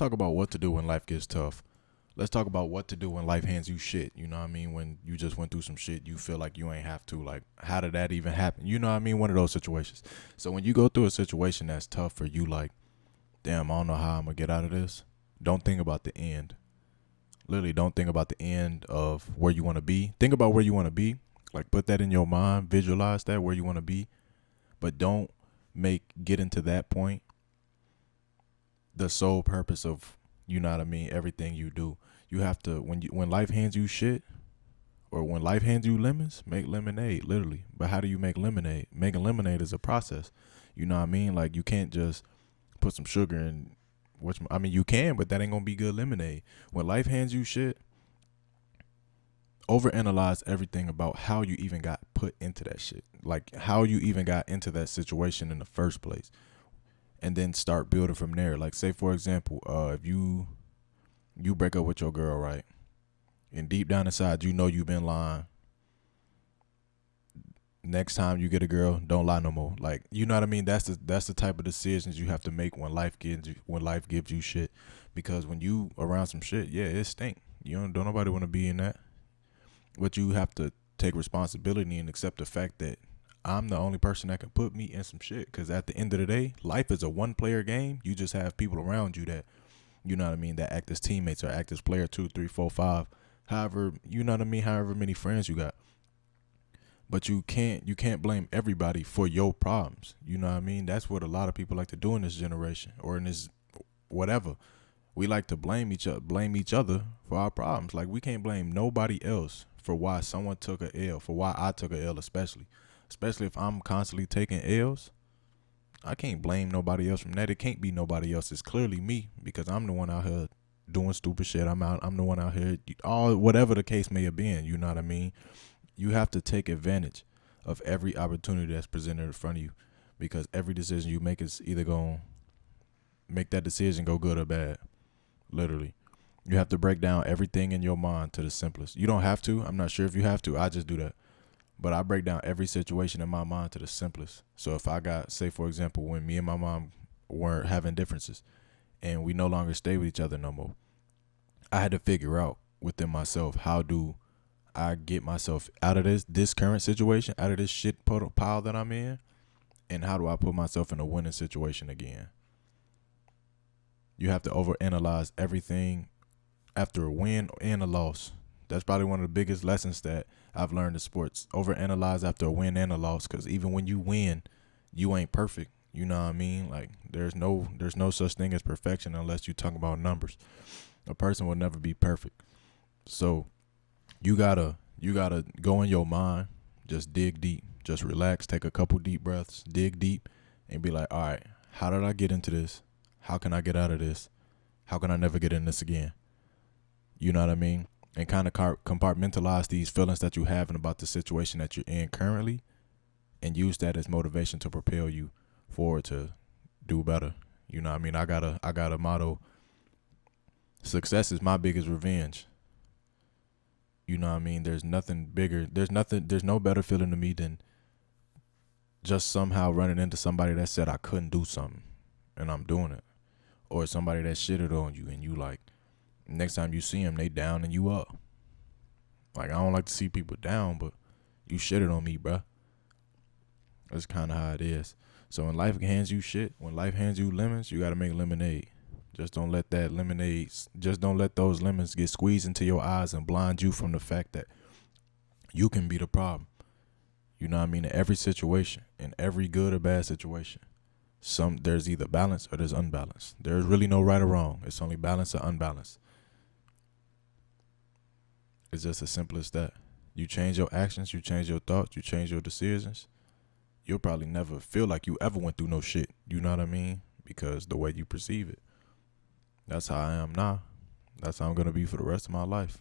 talk about what to do when life gets tough. Let's talk about what to do when life hands you shit. You know what I mean? When you just went through some shit, you feel like you ain't have to. Like, how did that even happen? You know what I mean? One of those situations. So when you go through a situation that's tough for you, like, damn, I don't know how I'm gonna get out of this. Don't think about the end. Literally, don't think about the end of where you want to be. Think about where you want to be. Like, put that in your mind, visualize that where you want to be, but don't get into that point the sole purpose of, you know what I mean, everything you do. You have to, when life hands you shit, or when life hands you lemons, make lemonade, literally. But how do you make lemonade? Making lemonade is a process. You know what I mean? Like, you can't just put some sugar in, which, I mean, you can, but that ain't gonna be good lemonade. When life hands you shit, overanalyze everything about how you even got put into that shit. Like, how you even got into that situation in the first place. And then start building from there. Like, say, for example, if you break up with your girl, right? And deep down inside, you know you've been lying. Next time you get a girl, don't lie no more. Like, you know what I mean? That's the type of decisions you have to make when life gives you shit. Because when you around some shit, yeah, it stink. Don't nobody want to be in that. But you have to take responsibility and accept the fact that I'm the only person that can put me in some shit. Because at the end of the day, life is a one-player game. You just have people around you that, you know what I mean, that act as teammates or act as player 2, 3, 4, 5. However, you know what I mean, however many friends you got. But you can't blame everybody for your problems. You know what I mean? That's what a lot of people like to do in this generation or in this whatever. We like to blame each other for our problems. Like, we can't blame nobody else for why someone took a L, for why I took a L, especially if I'm constantly taking L's. I can't blame nobody else from that. It can't be nobody else. It's clearly me, because I'm the one out here doing stupid shit. I'm the one out here, all whatever the case may have been. You know what I mean? You have to take advantage of every opportunity that's presented in front of you, because every decision you make is either going to make that decision go good or bad. Literally. You have to break down everything in your mind to the simplest. You don't have to. I'm not sure if you have to. I just do that. But I break down every situation in my mind to the simplest. So if I got, say, for example, when me and my mom were having differences and we no longer stay with each other no more, I had to figure out within myself, how do I get myself out of this current situation, out of this shit pile that I'm in, and how do I put myself in a winning situation again? You have to overanalyze everything after a win and a loss. That's probably one of the biggest lessons that I've learned in sports. Overanalyze after a win and a loss, because even when you win, you ain't perfect. You know what I mean? Like, there's no such thing as perfection unless you talk about numbers. A person will never be perfect. So you gotta go in your mind, just dig deep, just relax, take a couple deep breaths, dig deep, and be like, all right, how did I get into this? How can I get out of this? How can I never get in this again? You know what I mean? And kind of compartmentalize these feelings that you have about the situation that you're in currently, and use that as motivation to propel you forward to do better. You know what I mean? I got a motto: success is my biggest revenge. You know what I mean? There's nothing bigger. There's no better feeling to me than just somehow running into somebody that said I couldn't do something and I'm doing it. Or somebody that shitted on you and you like, next time you see them, they down and you up. Like, I don't like to see people down, but you shitted on me, bruh. That's kind of how it is. So when life hands you shit, when life hands you lemons, you got to make lemonade. Just don't let those lemons get squeezed into your eyes and blind you from the fact that you can be the problem. You know what I mean? In every situation, in every good or bad situation, there's either balance or there's unbalance. There's really no right or wrong. It's only balance or unbalance. It's just as simple as that. You change your actions, you change your thoughts, you change your decisions. You'll probably never feel like you ever went through no shit. You know what I mean? Because the way you perceive it. That's how I am now. That's how I'm going to be for the rest of my life.